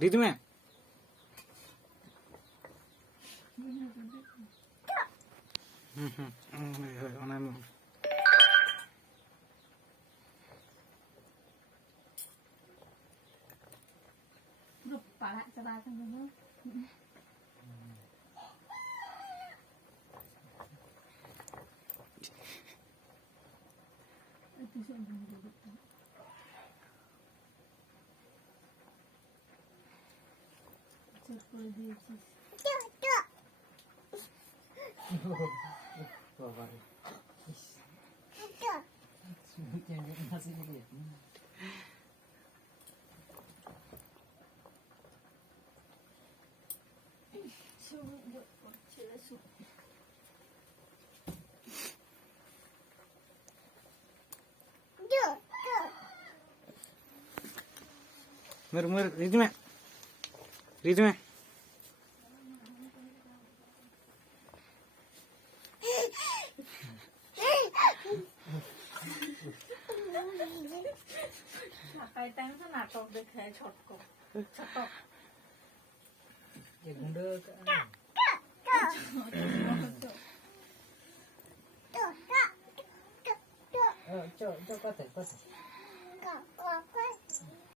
Rhythm में Pala sa batang mo. Ito siya ang binigay ko. Diabetes. मर मर rhythm में Cái tán nó nạt tột được hệ chọt cổ. Chọt tột. Vậy cũng được. Cho có thể.